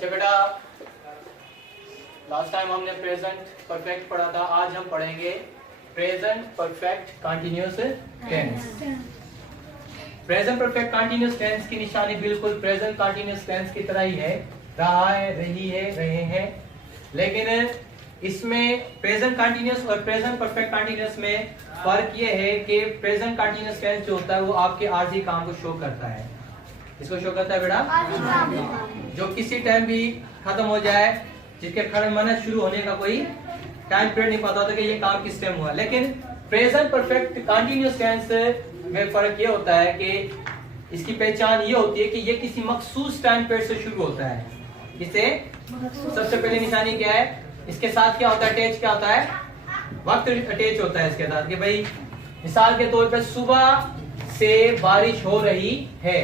अच्छा बेटा, last time हमने प्रेजेंट परफेक्ट पढ़ा था, आज हम पढ़ेंगे present perfect continuous tense. Present perfect continuous tense की निशानी बिल्कुल प्रेजेंट कंटिन्यूअस टेंस की तरह ही है, रहा है, रही है, रहे हैं, लेकिन इसमें प्रेजेंट कंटिन्यूअस और प्रेजेंट परफेक्ट कंटिन्यूअस में फर्क ये है कि प्रेजेंट कंटिन्यूअस टेंस जो होता है वो आपके आर्जी काम को शो करता है। इसको शो करता है बेटा, जो किसी टाइम भी खत्म हो जाए, जिसके खत्म माना शुरू होने का कोई टाइम पीरियड नहीं पता होता कि ये काम किस टाइम हुआ। लेकिन प्रेजेंट परफेक्ट कंटिन्यूअस टेंस में फर्क ये होता है कि इसकी पहचान ये होती है कि ये किसी मखसूस टाइम पीरियड से शुरू होता है। किसे सबसे पहले निशानी क्या है, इसके साथ क्या होता है, अटैच क्या होता है, वक्त अटैच होता है इसके साथ कि भाई मिसाल के तौर पर सुबह से बारिश हो रही है,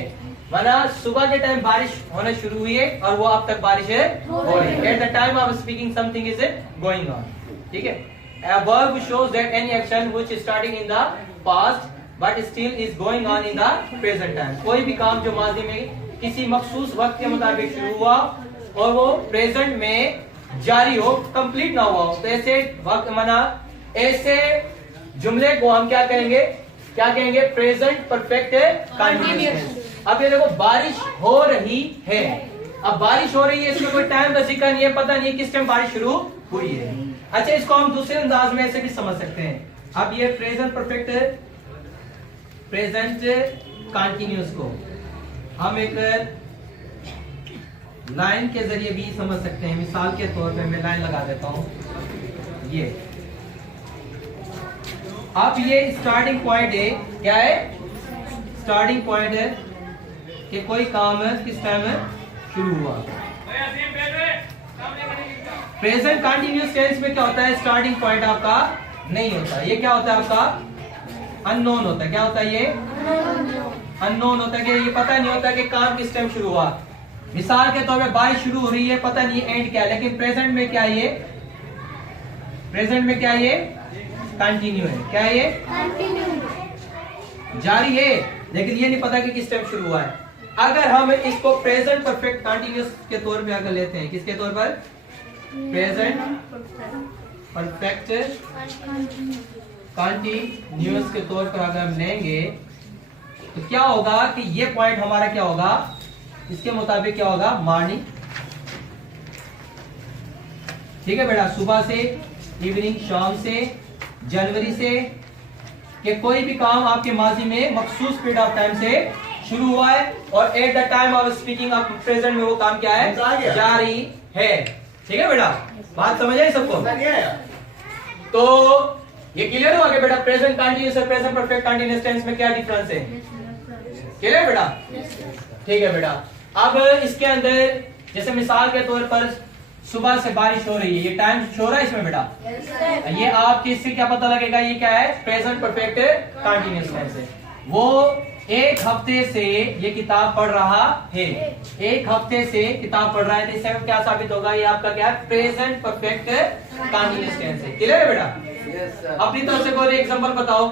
माना सुबह के टाइम बारिश होना शुरू हुई है और वो अब तक बारिश हो रही है। At the time of speaking something is going on, ठीक है। A verb shows that any action which is starting in the past but still is going on in the present time। कोई भी काम जो माजी में किसी मखसूस वक्त के मुताबिक शुरू हुआ और वो प्रेजेंट में जारी हो, कंप्लीट ना हुआ हो, तो ऐसे वक्त माना ऐसे जुमले को हम क्या कहेंगे, क्या कहेंगे, प्रेजेंट परफेक्ट कंटिन्यूअस। अब ये देखो बारिश हो रही है, अब बारिश हो रही है, इसमें कोई टाइम का जिक्र नहीं है, पता नहीं किस टाइम बारिश शुरू हुई है। अच्छा, इसको हम दूसरे अंदाज में ऐसे भी समझ सकते हैं। अब ये प्रेजेंट परफेक्ट प्रेजेंट कंटिन्यूअस को हम एक लाइन के जरिए भी समझ सकते हैं। मिसाल के तौर पे मैं लाइन लगा देता हूं, ये अब ये स्टार्टिंग पॉइंट है, क्या है, स्टार्टिंग पॉइंट है कि कोई काम है किस टाइम शुरू हुआ। प्रेजेंट कंटिन्यूअस टेंस में क्या होता है, स्टार्टिंग पॉइंट आपका नहीं होता, ये क्या होता है आपका अननोन होता है। क्या होता है, ये अननोन होता है कि ये पता नहीं होता कि काम किस टाइम शुरू हुआ। मिसाल के तौर पे बारिश शुरू हो रही है, पता नहीं एंड क्या है, लेकिन प्रेजेंट में क्या है, ये प्रेजेंट में क्या है, ये कंटिन्यू है, क्या है, ये जारी है, लेकिन ये नहीं पता कि किस टाइम शुरू हुआ है। अगर हम इसको प्रेजेंट परफेक्ट कंटिन्यूअस के तौर पे अगर लेते हैं, किसके तौर पर, प्रेजेंट परफेक्ट कंटिन्यूअस के तौर पर अगर हम लेंगे तो क्या होगा कि ये पॉइंट हमारा क्या होगा, इसके मुताबिक क्या होगा, मॉर्निंग, ठीक है बेटा, सुबह से, इवनिंग, शाम से, जनवरी से, कि कोई भी काम आपके माजी में मखसूस पीरियड ऑफ टाइम से शुरू हुआ है और at the time of speaking of present में वो काम क्या है, जारी है। ठीक है बेटा, बात समझ आई सबको? तो ये क्लियर हुआ कि बेटा प्रेजेंट कंटिन्यूअस और प्रेजेंट परफेक्ट कंटिन्यूअस टेंस में क्या डिफरेंस है? क्लियर बेटा? ठीक है बेटा, अब इसके अंदर जैसे मिसाल के तौर पर सुबह से बारिश हो रही है, ये टाइम शो रहा है इसमें बेटा, ये आपके इससे क्या पता लगेगा, ये क्या है, प्रेजेंट परफेक्ट कंटिन्यूअस टेंस है। वो एक हफ्ते से ये किताब पढ़ रहा है, एक हफ्ते से किताब पढ़ रहा है, तो इससे क्या साबित होगा, ये आपका क्या है, प्रेजेंट परफेक्ट कंटिन्यूअस टेंस है। क्लियर है बेटा? अपनी तरफ से कोई एग्जांपल बताओ,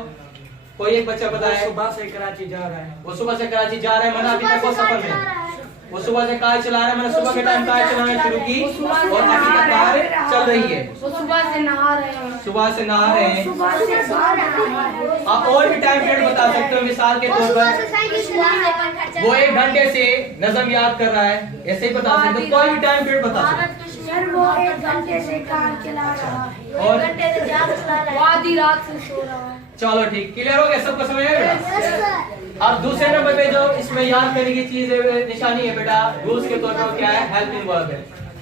कोई एक बच्चा बताए। सुबह से कराची जा रहा है, वो सुबह से कराची जा रहा है, मैंने अभी तक वो सफर में, वो सुबह से कार चला रहा है, मैंने सुबह के टाइम कार चलाना शुरू की और अभी तक कार चल रही है। वो सुबह से नहा रहे हैं, सुबह से नहा रहे हैं। सुबह से सो रहे हैं। आप और भी टाइम पीरियड बता सकते हो, मिसाल के तौर पर वो 1 घंटे से नज़म याद कर रहा है, ऐसे ही बता सकते हो, कोई भी टाइम पीरियड बता सकते हो। सर वो 1 घंटे से कार चला रहा है, और 1 घंटे से जाग चला रहा है, वो आधी रात से सो रहा है। चलो ठीक, क्लियर हो गया, सबको समझ में बेटा? अब दूसरे नंबर पे जो इसमें याद करने की चीज है, निशानी है बेटा, रूल्स के तौर पर क्या है, हेल्पिंग वर्ब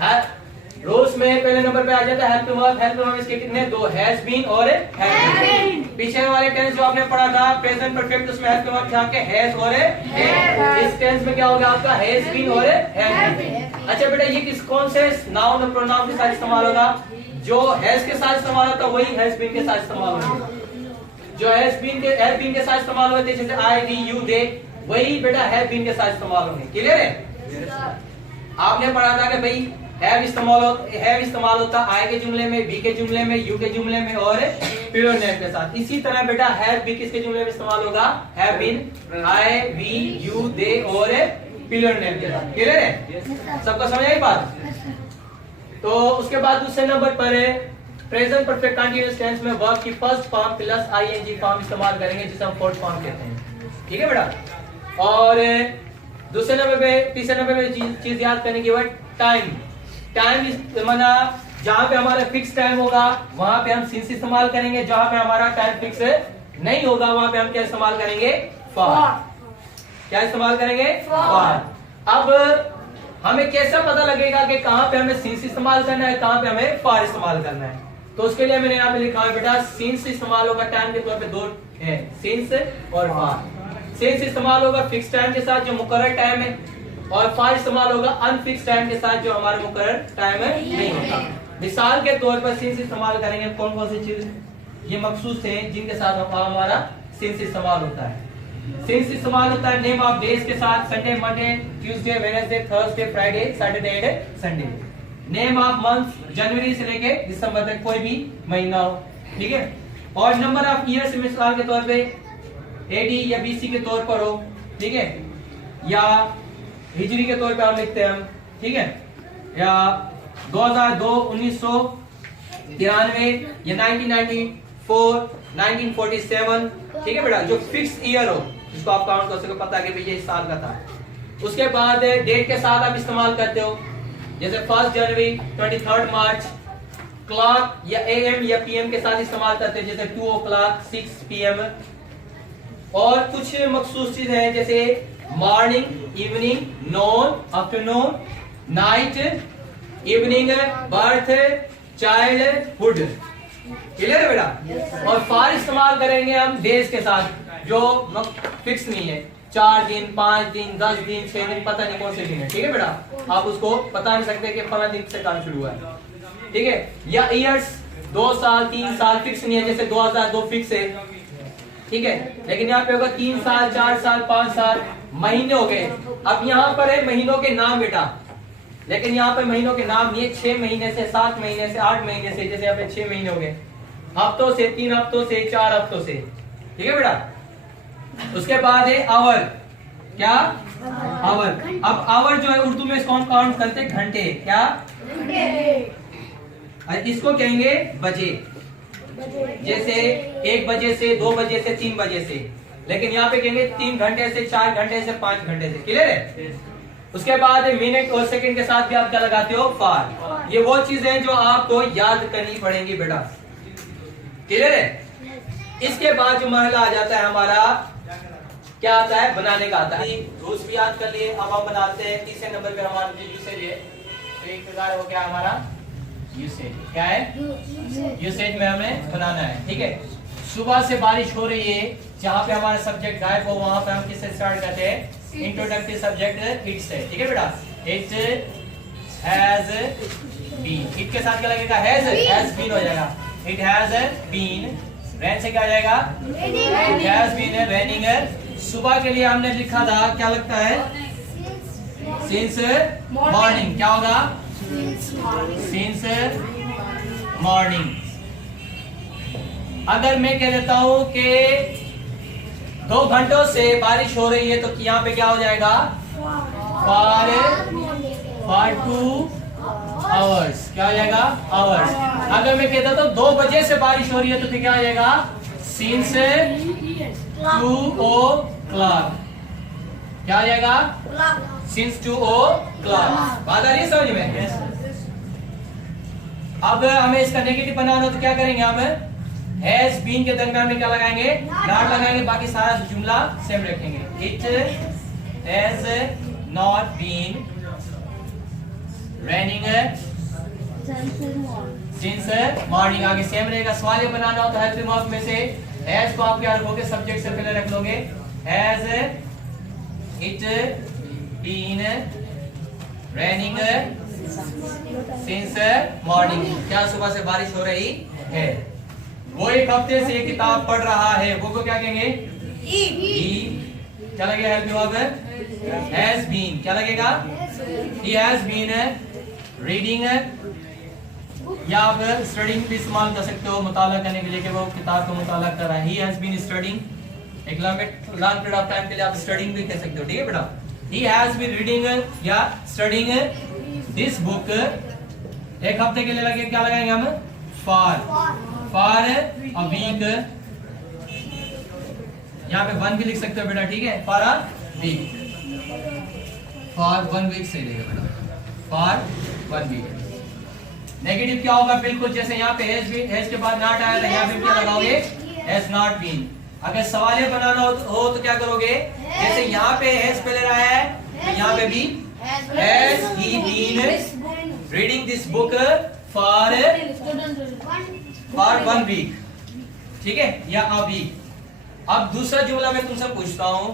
है। रूल्स में पहले नंबर पे आ जाता है हेल्पिंग वर्ब। हेल्पिंग वर्ब इसके कितने, 2, हैज बीन और हैव बीन। पीछे वाले टेंस जो आपने पढ़ा था प्रेजेंट परफेक्ट, उसमें हेल्पिंग वर्ब था के हैज और हैव। इस टेंस में क्या होगा आपका, हैज बीन और हैव बीन। अच्छा बेटा, ये किस कौन से नाउन और प्रोनाउन के साथ इस्तेमाल होगा? जो हैज के साथ इस्तेमाल होता है वही हैज बीन के साथ इस्तेमाल होगा। जो हैव बीन के साथ इस्तेमाल होते हैं, जैसे आई, वी, यू, दे, वही बेटा हैव बीन के साथ इस्तेमाल होंगे। क्लियर है? आपने पढ़ा था कि भाई हैव इस्तेमाल होता आई के जुमले में, बी के जुमले में, यू के जुमले में और प्लूरल के साथ। इसी तरह बेटा हैव भी किसके जुमले में इस्तेमाल होगा, have been, I, we, you, they और पिलर नेम के साथ। क्लियर है? सबको समझ आई बात? तो उसके बाद दूसरे नंबर पर है प्रेजेंट परफेक्ट कंटीन्यूअस टेंस में वर्ब की first form plus ING form इस्तेमाल करेंगे जिसे हम फोर्थ फॉर्म कहते हैं। ठीक है बेटा? और दूसरे नंबर पे तीसरे नंबर पे चीज याद करने की वो टाइम। टाइम माना जहां पे हमारा फिक्स टाइम होगा वहां पे हम सिंस इस्तेमाल करेंगे, जहां पे हमारा टाइम फिक्स नहीं होगा वहां पे हम क्या इस्तेमाल करेंगे? फॉर। क्या इस्तेमाल करेंगे? फॉर। अब हमें कैसा पता लगेगा कि कहां पे हमें सिंस इस्तेमाल करना है, कहां पे हमें फॉर इस्तेमाल करना है? तो उसके लिए मैंने यहाँ पे लिखा है बेटा सिंस इस्तेमाल होगा टाइम के तौर पे दो है, सिंस और फॉर। सिंस इस्तेमाल होगा फिक्स टाइम के साथ जो मुकर्रर टाइम है, और फॉर इस्तेमाल होगा अनफिक्स टाइम के साथ जो हमारा मुकर्रर टाइम है नहीं होता। मिसाल के तौर पर सिंस इस्तेमाल करेंगे कौन कौन सी चीज ये मखसूस है जिनके साथ हमारा सिंस इस्तेमाल होता है। सिंस इस्तेमाल होता है नेम ऑफ डेज के साथ, Sunday, Monday, Tuesday, Wednesday, Thursday, Friday, Saturday and Sunday. Name of month जनवरी से लेके दिसंबर तक कोई भी महीना हो। ठीक है? और नंबर ऑफ ईयर्स मिसाल के तौर पे एडी या बीसी के तौर पर हो। ठीक है? या हिजरी के तौर पे हम लिखते हैं हम। ठीक है? या 2002, 1993 या 1994, 1947। ठीक है बेटा? जो फिक्स ईयर हो जिसको आप काउंट कर सको, पता है कि भैया इस साल का था। उसके बाद डेट के साथ आप इस्तेमाल करते हो जैसे 1 जनवरी, 23 मार्च। क्लॉक या एएम या पीएम के साथ इस्तेमाल करते हैं जैसे 2 o'clock, 6 PM। और कुछ मखसूस चीज है जैसे morning, evening, non, afternoon, night, evening, birth, childhood. Clear है बेटा? और फॉर इस्तेमाल करेंगे हम डेज के साथ जो फिक्स नहीं है, 4 दिन, 5 दिन, 10 दिन, 6 दिन, पता नहीं कौन से दिन है। ठीक है बेटा? आप उसको बता नहीं सकते कि फला दिन से काम शुरू हुआ है। ठीक है? या ईयर्स 2 साल, 3 साल फिक्स नहीं है जैसे 2002 फिक्स है। ठीक है? लेकिन यहाँ पे होगा 3 साल, 4 साल, 5 साल। महीने हो गए। अब यहाँ पर है महीनों के नाम बेटा, लेकिन यहाँ पे महीनों के नाम नहीं है। 6 महीने से, 7 महीने से, 8 महीने से, जैसे यहाँ पे 6 महीने हो गए। हफ्तों से, 3 हफ्तों से, 4 हफ्तों से। ठीक है बेटा? उसके बाद है आवर। क्या? आवर। अब आवर जो है उर्दू में इसको हम काउंट करते हैं घंटे। क्या? इसको कहेंगे बजे। जैसे 1 बजे से, 2 बजे से, 3 बजे से। लेकिन यहाँ पे कहेंगे 3 घंटे से, 4 घंटे से, 5 घंटे से। क्लियर है? उसके बाद मिनट और सेकंड के साथ भी आप क्या लगाते हो? फॉर। ये वो चीजें जो आपको याद करनी पड़ेंगी बेटा। क्लियर है? इसके बाद जो मरहला आ जाता है हमारा क्या आता है? बनाने का आता है। रूल्स भी याद कर लिए। अब हम बनाते हैं तीसरे नंबर पे हमारा जो यूसेज है। तो एक प्रकार हो गया हमारा यूसेज। क्या है? यूसेज में हमें बनाना है। ठीक है? सुबह से बारिश हो रही है, जहाँ पे हमारा सब्जेक्ट गायब हो वहां पे हम किससे स्टार्ट करते हैं? इंट्रोडक्टिव सब्जेक्ट इट से। ठीक है बेटा? It has been. इट के साथ क्या लगेगा? हैज बीन हो जाएगा। It has been. रेन से क्या हो जाएगा? It has been raining. सुबह के लिए हमने लिखा था क्या लगता है? Since morning. क्या होगा? Since morning. अगर मैं कह देता हूं कि 2 घंटों से बारिश हो रही है तो यहाँ पे क्या हो जाएगा? For 2 hours. क्या हो जाएगा? आवर्स। अगर मैं कहता तो 2 बजे से बारिश हो रही है तो फिर क्या हो जाएगा? Since 2 o'clock। क्या हो जाएगा? Since 2 o'clock। बात आ रही है समझ में? अब हमें इसका नेगेटिव बनाना तो क्या करेंगे हम? हैज बीन के दरमियान में क्या लगाएंगे? नॉट लगाएंगे। बाकी सारा जुमला सेम रखेंगे। It has not been raining since morning. आगे सेम रहेगा। सवाल बनाना हो तो हेल्पिंग वर्ब में से हैज को आप क्या रखोगे? सब्जेक्ट से पहले रख लोगे। Has it been raining since morning. क्या सुबह से बारिश हो रही है? वो 1 हफ्ते से किताब पढ़ रहा है, वो को क्या कहेंगे? क्या लगेगा? Helping verb has been. क्या लगेगा? He has been reading. या आप स्टडिंग भी इस्तेमाल कर सकते हो मुताला करने के लिए कि वो किताब का मुताला कर रहा है। He has been studying. एक लॉन्ग पीरियड ऑफ टाइम के लिए आप स्टडिंग भी कह सकते हो। ठीक है बेटा? he has been reading या studying this book. एक हफ्ते के लिए लगे क्या लगाएंगे हम? for a week. यहाँ पे 1 भी लिख सकते हो बेटा, ठीक है? for a week. for 1 week सही रहेगा बेटा, for 1 week. नेगेटिव क्या होगा? बिल्कुल जैसे यहाँ पे हैज के बाद नॉट आया था, यहाँ पे क्या लगाओगे? Has not been. अगर सवाल बनाना हो तो क्या करोगे? जैसे यहाँ पे हैज पहले आया है, तो यहाँ पे भी has he been reading this book for 1 week, ठीक है, या अ वीक. अब दूसरा जुमला मैं तुमसे पूछता हूँ,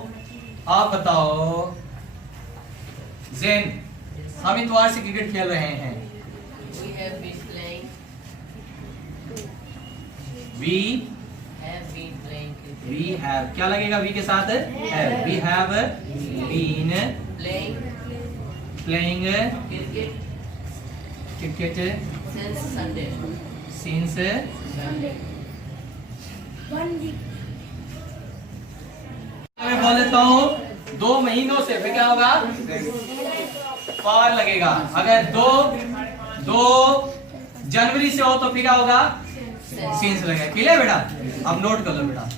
आप बताओ. जैन, हम इतवार से क्रिकेट खेल रहे हैं. We have been playing. We Have been playing cricket. we have क्या लगेगा वी के साथ? have. We have been Playing playing cricket cricket since Sunday. since मैं बोल देता हूँ 2 महीनों से. फिर क्या होगा? फॉर लगेगा. अगर 2 जनवरी से हो तो फिर क्या होगा? सिंस लगेगा. क्लियर बेटा? अब नोट कर लो बेटा.